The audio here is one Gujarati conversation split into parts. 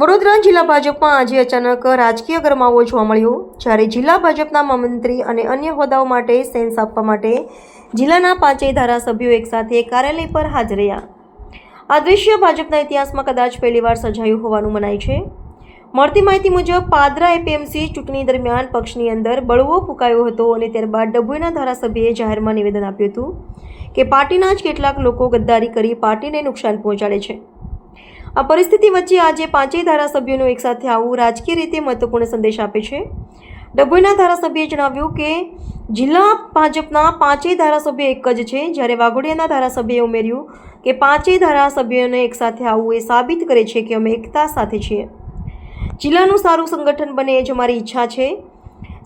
વડોદરા જિલ્લા ભાજપમાં આજે અચાનક રાજકીય ગરમાવો જોવા મળ્યો, જ્યારે જિલ્લા ભાજપના મહામંત્રી અને અન્ય હોદ્દાઓ માટે સેન્સ આપવા માટે જિલ્લાના 5 ધારાસભ્યો એકસાથે કાર્યાલય પર હાજર રહ્યા. આ દ્રશ્ય ભાજપના ઇતિહાસમાં કદાચ પહેલીવાર સર્જાયું હોવાનું મનાય છે. મળતી માહિતી મુજબ પાદરા એપીએમસી ચૂંટણી દરમિયાન પક્ષની અંદર બળવો ફૂંકાયો હતો અને ત્યારબાદ ડભોઈના ધારાસભ્યએ જાહેરમાં નિવેદન આપ્યું હતું કે પાર્ટીના જ કેટલાક લોકો ગદ્દારી કરી પાર્ટીને નુકસાન પહોંચાડે છે. આ પરિસ્થિતિ વચ્ચે આજે 5 ધારાસભ્યોનું એકસાથે આવવું રાજકીય રીતે મહત્વપૂર્ણ સંદેશ આપે છે. ડભોઈના ધારાસભ્યએ જણાવ્યું કે જિલ્લા ભાજપના 5 ધારાસભ્યો એક જ છે, જ્યારે વાઘોડિયાના ધારાસભ્યએ ઉમેર્યું કે 5 ધારાસભ્યોને એકસાથે આવવું એ સાબિત કરે છે કે અમે એકતા સાથે છીએ. જિલ્લાનું સારું સંગઠન બને એ જ અમારી ઈચ્છા છે.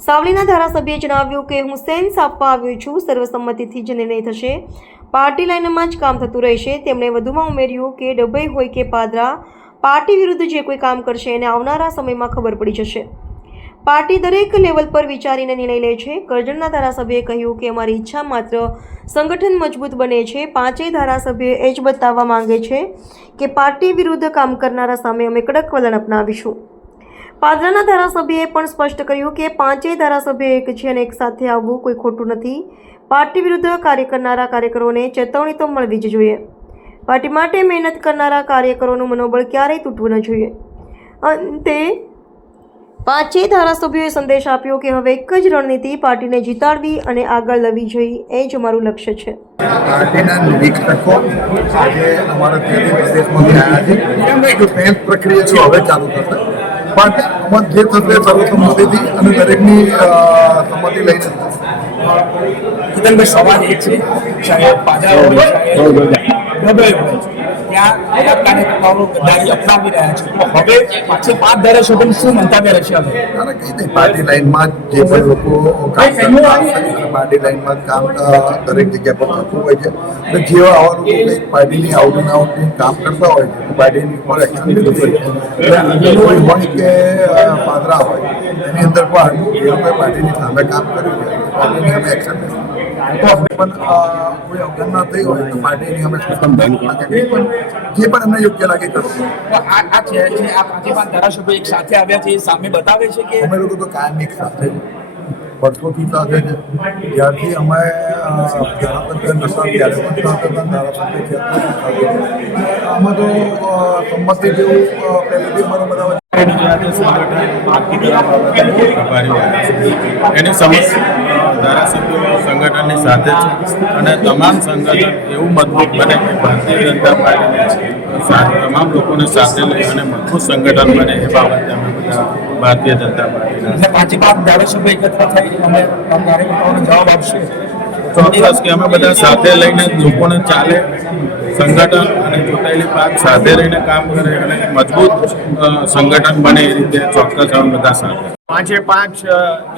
સાવલીના ધારાસભ્યએ જણાવ્યું કે હું સેન્સ આપવા આવ્યો છું, સર્વસંમતિથી જ નિર્ણય થશે, પાર્ટી લાઇનમાં જ કામ થતું રહેશે. તેમણે વધુમાં ઉમેર્યું કે ડભોઈ હોય કે પાદરા, પાર્ટી વિરુદ્ધ જે કોઈ કામ કરશે એને આવનારા સમયમાં ખબર પડી જશે. પાર્ટી દરેક લેવલ પર વિચારીને નિર્ણય લે છે. કરજણના ધારાસભ્યએ કહ્યું કે અમારી ઈચ્છા માત્ર સંગઠન મજબૂત બને છે. 5 ધારાસભ્યો એ જ બતાવવા માંગે છે કે પાર્ટી વિરુદ્ધ કામ કરનારા સામે અમે કડક વલણ અપનાવીશું. પાદરાના ધારાસભ્યએ પણ સ્પષ્ટ કર્યું કે 5 ધારાસભ્યો એક છે અને એક સાથે આવવું કોઈ ખોટું નથી. પાર્ટી વિરુદ્ધ કાર્ય કરનારા કાર્યકરોને ચેતવણી તો મળવી જ જોઈએ. પાર્ટી માટે મહેનત કરનારા કાર્યકરોનું મનોબળ ક્યારેય તૂટવું ન જોઈએ. અંતે 5 ધારાસભ્યોએ સંદેશ આપ્યો કે હવે એક જ રણનીતિ પાર્ટીને જીતાડવી અને આગળ લવી જોઈએ, એ જ અમારું લક્ષ્ય છે. પાર્ટીના નિરીક્ષકો આજે અમારા પ્રદેશમાંથી આવ્યા છે. સેન્સ પ્રક્રિયા છે હવે ચાલુ થશે, પણ અમત જે થશે સર્વસંમતિથી અને દરેકની સંમતિ લઈને કિતનભાઈ સવાલ એ છે, સાહેબ પાદરા હોય ત્યાં કાર્યકર્તાઓ ગદ્દારી અપનાવી રહ્યા છે, તો હવે પાછળ 5 ધારાસભ્યોનું શું મંતવ્ય રહેશે? અને કઈ નહીં, પાર્ટી લાઈનમાં જે પણ લોકો કામ કરતા હશે પાર્ટી લાઈનમાં કામ દરેક જગ્યા પર થતું હોય છે. અને જેવા આવા લોકો કંઈક પાર્ટીની આઉટ એન્ડ આઉટ કામ કરતા હોય છે પાર્ટીની ઉપર એક્શન લીધું હોય છે. કોઈ હોય કે પાદરા હોય એની અંદર પણ એ લોકોએ પાર્ટીની સામે કામ કર્યું છે, પાર્ટીની અમે એક્શન લીધું. પણ કોઈ અવગણના થઈ હોય તો પાર્ટીની અમે પણ જે પણ અમને યોગ્ય લાગે કરશું. આ છે જે આ 5 ધારાસભ્યો એક સાથે આવ્યા છે એ સામે બતાવે છે કે અમે લોકો તો કાયમ એક સાથે વર્ષોથી સાથે છે. જ્યારથી અમે ધારાસભ્ય નતા ત્યારે પણ સાથે હતા, ધારાસભ્ય છે આમાં તો સંમતિ જેવું પહેલેથી અમારો બધા એની સમસ્યા ધારાસભ્યો સંગઠનની સાથે છે અને તમામ સંગઠન એવું મજબૂત બને કે ભારતીય જનતા પાર્ટીને તમામ લોકોને સાથે લઈ અને મજબૂત સંગઠન બને એ બાબતે અમે બધા ભારતીય જનતા પાર્ટીના 5 ધારાસભ્યો એકત્ર થઈ અમે કાર્યકર્તાઓને જવાબ આપશે. ચોક્કસ કે અમે બધા સાથે લઈને લોકોને ચાલે સંગઠન અને ચૂંટાયેલી પાંખ સાથે રહીને કામ કરે અને મજબૂત સંગઠન બને એ રીતે ચોક્કસ અમે બધા સાથે 5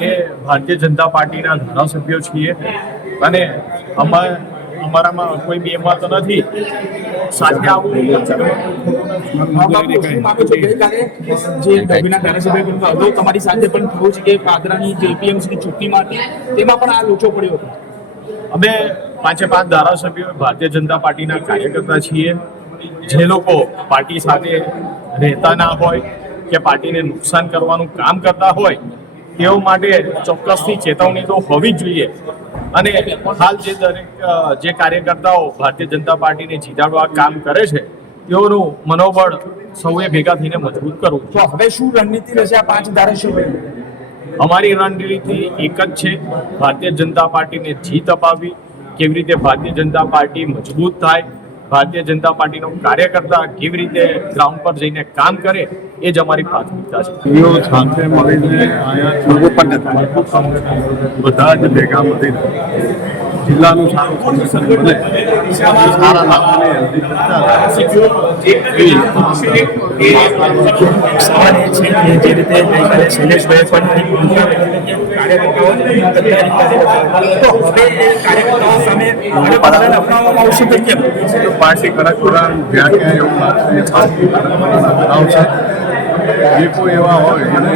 એ ભારતીય જનતા પાર્ટીના ધારાસભ્યો છીએ અને અમારામાં કોઈ બેમત નથી. સાથે આવું જે ડભોઈના ધારાસભ્ય અગાઉ તમારી સાથે પણ થયું છે કે પાદરાની જે એપીએમસીની ચૂંટણીમાં હતી તેમાં પણ આ લોચો પડ્યો હતો. અમે 5 ધારાસભ્યો ભારતીય જનતા પાર્ટીના કાર્યકર્તા છીએ. જે લોકો પાર્ટી સાથે રહેતા ના હોય કે પાર્ટીને નુકસાન કરવાનું કામ કરતા હોય તેઓ માટે ચોક્કસથી ચેતવણી તો હોવી જ જોઈએ. અને હાલ જે કાર્યકર્તાઓ ભારતીય જનતા પાર્ટીને જીતાડવા કામ કરે છે તેઓનું મનોબળ સૌએ ભેગા થઈને મજબૂત કરવું. તો હવે શું રણનીતિ રહેશે આ 5 ધારાસભ્યો? અમારી રણનીતિ એક જ છે, ભારતીય જનતા પાર્ટીને જીત અપાવવી. કેવી રીતે ભારતીય જનતા પાર્ટી મજબૂત થાય, ભારતીય જનતા પાર્ટીનો કાર્યકર્તા કેવી રીતે ગ્રાઉન્ડ પર જઈને કામ કરે એ જ અમારી પ્રાથમિકતા છે. સાથે મળીને અહીંયા બધા જ ભેગા મળીને જિલ્લાનું સારું સંગઠન બને, સારા લાભોને સવાલ એ છે કે જે રીતે ગઈકાલે શૈલેષભાઈ પણ તો હવે કાર્યકર્તાઓ સામે અપનાવવામાં આવશે તો કેમ? પાર્ટી કડક વલણ જ્યાં ક્યાં એવું લાગશે આવશે. જે કોઈ એવા હોય એને